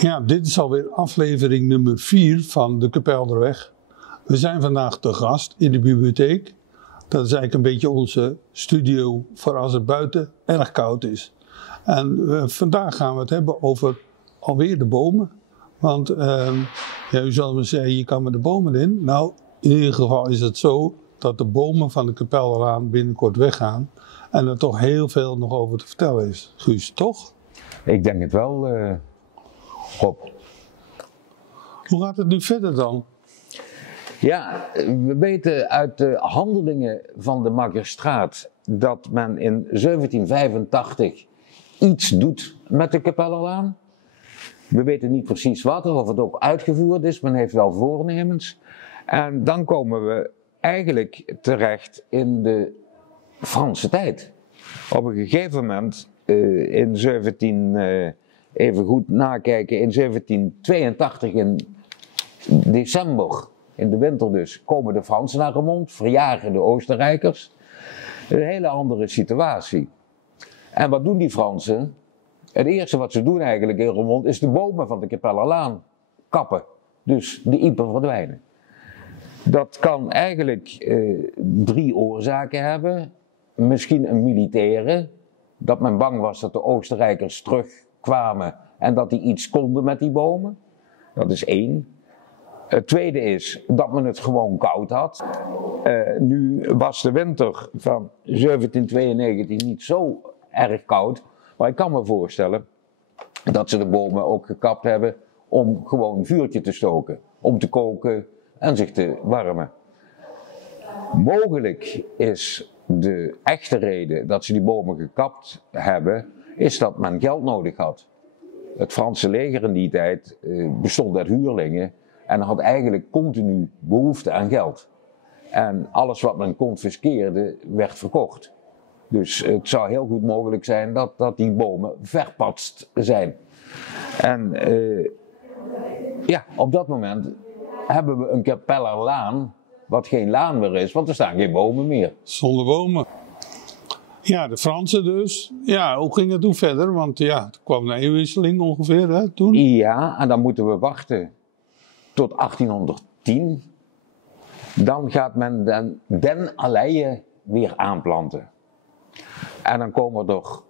Ja, dit is alweer aflevering nummer 4 van de Kapelderweg. We zijn vandaag te gast in de bibliotheek. Dat is eigenlijk een beetje onze studio voor als het buiten erg koud is. En vandaag gaan we het hebben over alweer de bomen. Want ja, u zal me zeggen, je kan met de bomen in. Nou, in ieder geval is het zo dat de bomen van de Kapelderlaan binnenkort weggaan. En er toch heel veel nog over te vertellen is. Guus, toch? Ik denk het wel, Rob. Hoe gaat het nu verder dan? Ja, we weten uit de handelingen van de magistraat dat men in 1785 iets doet met de Kapellerlaan. We weten niet precies wat, of het ook uitgevoerd is, men heeft wel voornemens. En dan komen we eigenlijk terecht in de Franse tijd. Op een gegeven moment, in 1782 in december, in de winter dus, komen de Fransen naar Remont, verjagen de Oostenrijkers. Een hele andere situatie. En wat doen die Fransen? Het eerste wat ze doen eigenlijk in Remont is de bomen van de Kapellerlaan kappen. Dus de iepen verdwijnen. Dat kan eigenlijk 3 oorzaken hebben. Misschien een militaire, dat men bang was dat de Oostenrijkers terugkwamen en dat die iets konden met die bomen. Dat is 1. Het tweede is dat men het gewoon koud had. Nu was de winter van 1792 niet zo erg koud, maar ik kan me voorstellen dat ze de bomen ook gekapt hebben om gewoon een vuurtje te stoken, om te koken en zich te warmen. Mogelijk is de echte reden dat ze die bomen gekapt hebben, is dat men geld nodig had. Het Franse leger in die tijd bestond uit huurlingen en had eigenlijk continu behoefte aan geld. En alles wat men confiskeerde werd verkocht. Dus het zou heel goed mogelijk zijn dat die bomen verpatst zijn. En ja, op dat moment hebben we een Kapellerlaan, wat geen laan meer is, want er staan geen bomen meer. Zonder bomen. Ja, de Fransen dus. Ja, hoe ging het toen verder? Want ja, er kwam een eeuwwisseling ongeveer hè, toen. Ja, en dan moeten we wachten tot 1810. Dan gaat men den alleien weer aanplanten. En dan komen er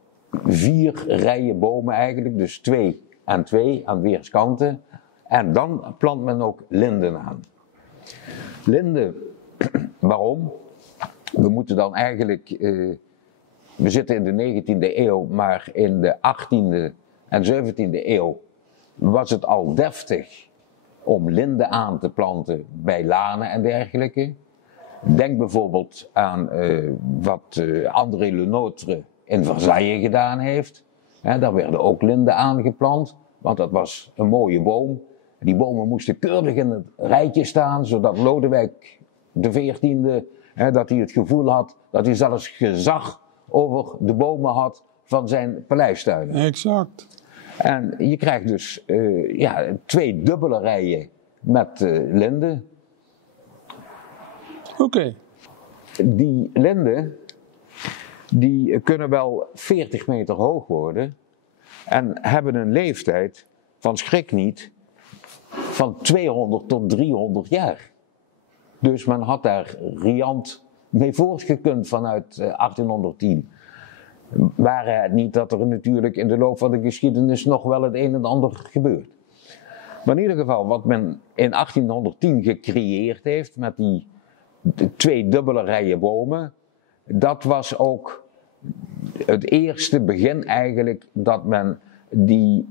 4 rijen bomen eigenlijk, dus 2 en 2 aan weerskanten. En dan plant men ook linden aan. Linden, waarom? We moeten dan eigenlijk, we zitten in de 19e eeuw, maar in de 18e en 17e eeuw was het al deftig om linden aan te planten bij lanen en dergelijke. Denk bijvoorbeeld aan wat André Le Nôtre in Versailles gedaan heeft. Daar werden ook linden aangeplant, want dat was een mooie boom. Die bomen moesten keurig in het rijtje staan, zodat Lodewijk XIV, dat hij het gevoel had dat hij zelfs gezag over de bomen had van zijn paleistuinen. Exact. En je krijgt dus 2 dubbele rijen met linden. Oké. Die linden, die kunnen wel 40 meter hoog worden en hebben een leeftijd, van schrik niet, van 200 tot 300 jaar. Dus men had daar riant mee voortgekund vanuit 1810. Waren het niet dat er natuurlijk in de loop van de geschiedenis nog wel het een en ander gebeurt. Maar in ieder geval, wat men in 1810 gecreëerd heeft met die 2 dubbele rijen bomen, dat was ook het eerste begin eigenlijk dat men die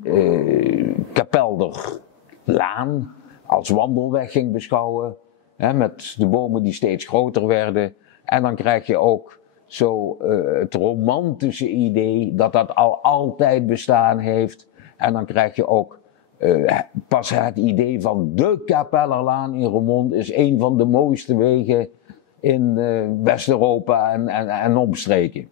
Kapelderlaan als wandelweg ging beschouwen, met de bomen die steeds groter werden. En dan krijg je ook zo het romantische idee dat dat al altijd bestaan heeft. En dan krijg je ook pas het idee van de Kapellerlaan in Remont is een van de mooiste wegen in West-Europa en omstreken.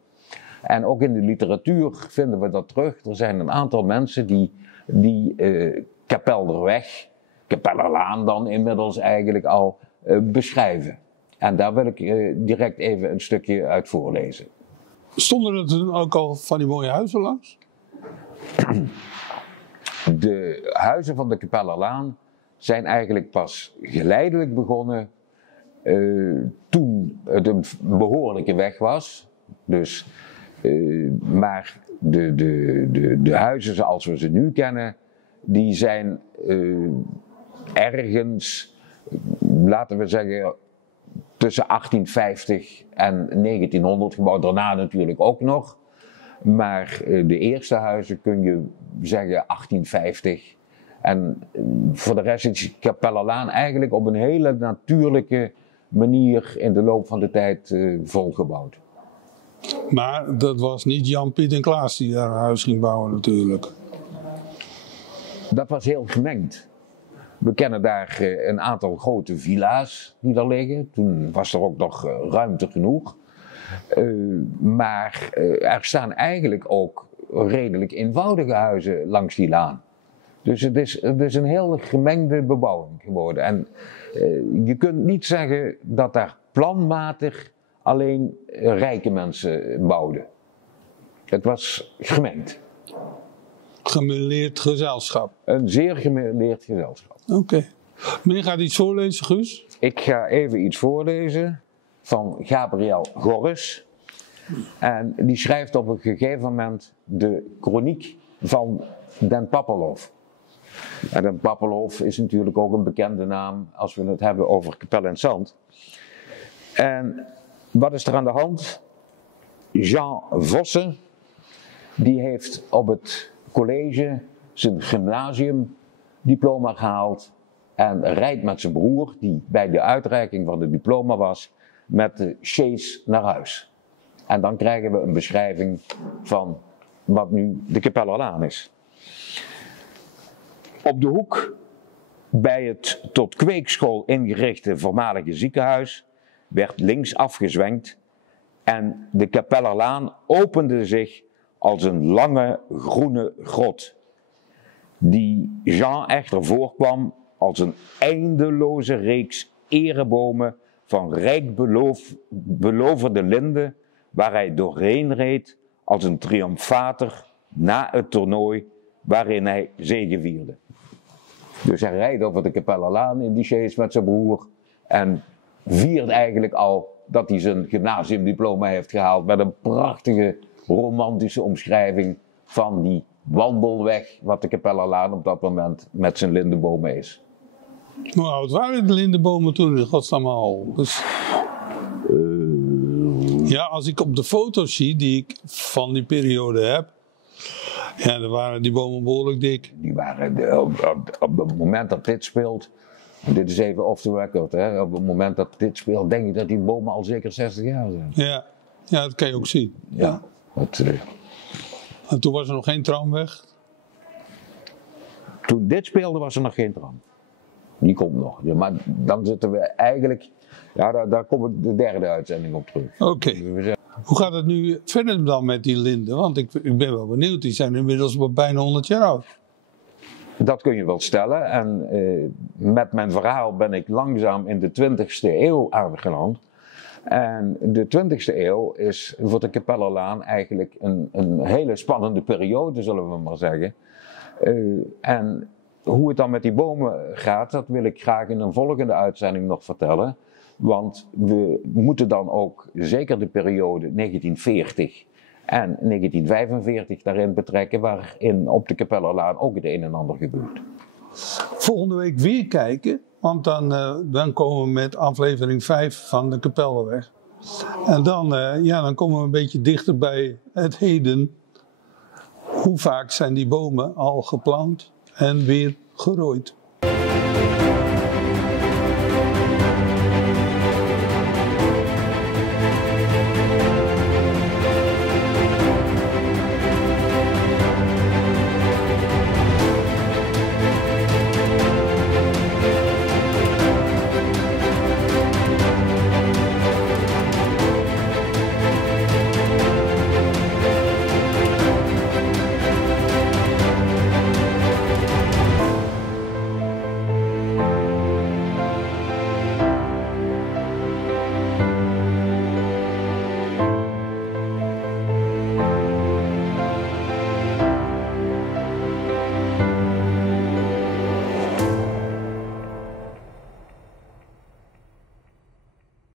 En ook in de literatuur vinden we dat terug. Er zijn een aantal mensen die Kapelderweg, Kapellerlaan dan inmiddels eigenlijk al beschrijven. En daar wil ik direct even een stukje uit voorlezen. Stonden er toen ook al van die mooie huizen langs? de huizen van de Kapellerlaan zijn eigenlijk pas geleidelijk begonnen toen het een behoorlijke weg was. Dus, maar de huizen zoals we ze nu kennen, die zijn ergens, laten we zeggen, tussen 1850 en 1900 gebouwd. Daarna natuurlijk ook nog. Maar de eerste huizen kun je zeggen 1850. En voor de rest is Kapellerlaan eigenlijk op een hele natuurlijke manier in de loop van de tijd volgebouwd. Maar dat was niet Jan, Piet en Klaas die daar een huis ging bouwen natuurlijk. Dat was heel gemengd. We kennen daar een aantal grote villa's die daar liggen. Toen was er ook nog ruimte genoeg. Maar er staan eigenlijk ook redelijk eenvoudige huizen langs die laan. Dus het is een heel gemengde bebouwing geworden. En je kunt niet zeggen dat daar planmatig alleen rijke mensen bouwden. Het was gemengd. Gemêleerd gezelschap. Een zeer gemêleerd gezelschap. Oké. Meneer gaat iets voorlezen, Guus? Ik ga even iets voorlezen van Gabriel Gorres. En die schrijft op een gegeven moment de kroniek van Den Pappelhof. En Den Pappelhof is natuurlijk ook een bekende naam als we het hebben over Kapel en Sant. En wat is er aan de hand? Jean Vossen, die heeft op het college zijn gymnasiumdiploma gehaald en rijdt met zijn broer, die bij de uitreiking van het diploma was, met de sjees naar huis. En dan krijgen we een beschrijving van wat nu de Kapellerlaan is. Op de hoek bij het tot kweekschool ingerichte voormalige ziekenhuis werd links afgezwenkt en de Kapellerlaan opende zich als een lange groene grot, die Jean echter voorkwam als een eindeloze reeks erebomen van rijk beloverde linden, waar hij doorheen reed als een triomfator na het toernooi waarin hij zegevierde. Dus hij rijdt over de Kapellerlaan in die sjees met zijn broer en viert eigenlijk al dat hij zijn gymnasiumdiploma heeft gehaald met een prachtige romantische omschrijving van die wandelweg wat de Kapellerlaan op dat moment met zijn lindenbomen is. Hoe oud waren de lindenbomen toen in godsnaam al? Dus... Ja, als ik op de foto's zie die ik van die periode heb, ja, dan waren die bomen behoorlijk dik. Die waren op het moment dat dit speelt, dit is even off the record, hè, op het moment dat dit speelt denk ik dat die bomen al zeker 60 jaar zijn. Ja, ja, dat kan je ook zien. Ja. En toen was er nog geen tramweg? Toen dit speelde was er nog geen tram. Die komt nog. Ja, maar dan zitten we eigenlijk, ja, daar kom ik de derde uitzending op terug. Oké. Hoe gaat het nu verder dan met die linden? Want ik ben wel benieuwd, die zijn inmiddels wel bijna 100 jaar oud. Dat kun je wel stellen. En met mijn verhaal ben ik langzaam in de 20e eeuw aangeland. En de 20e eeuw is voor de Kapellerlaan eigenlijk een hele spannende periode, zullen we maar zeggen. En hoe het dan met die bomen gaat, dat wil ik graag in een volgende uitzending nog vertellen. Want we moeten dan ook zeker de periode 1940 en 1945 daarin betrekken, waarin op de Kapellerlaan ook het een en ander gebeurt. Volgende week weer kijken, want dan komen we met aflevering 5 van de Kapelderweg. En dan komen we een beetje dichter bij het heden. Hoe vaak zijn die bomen al geplant en weer gerooid?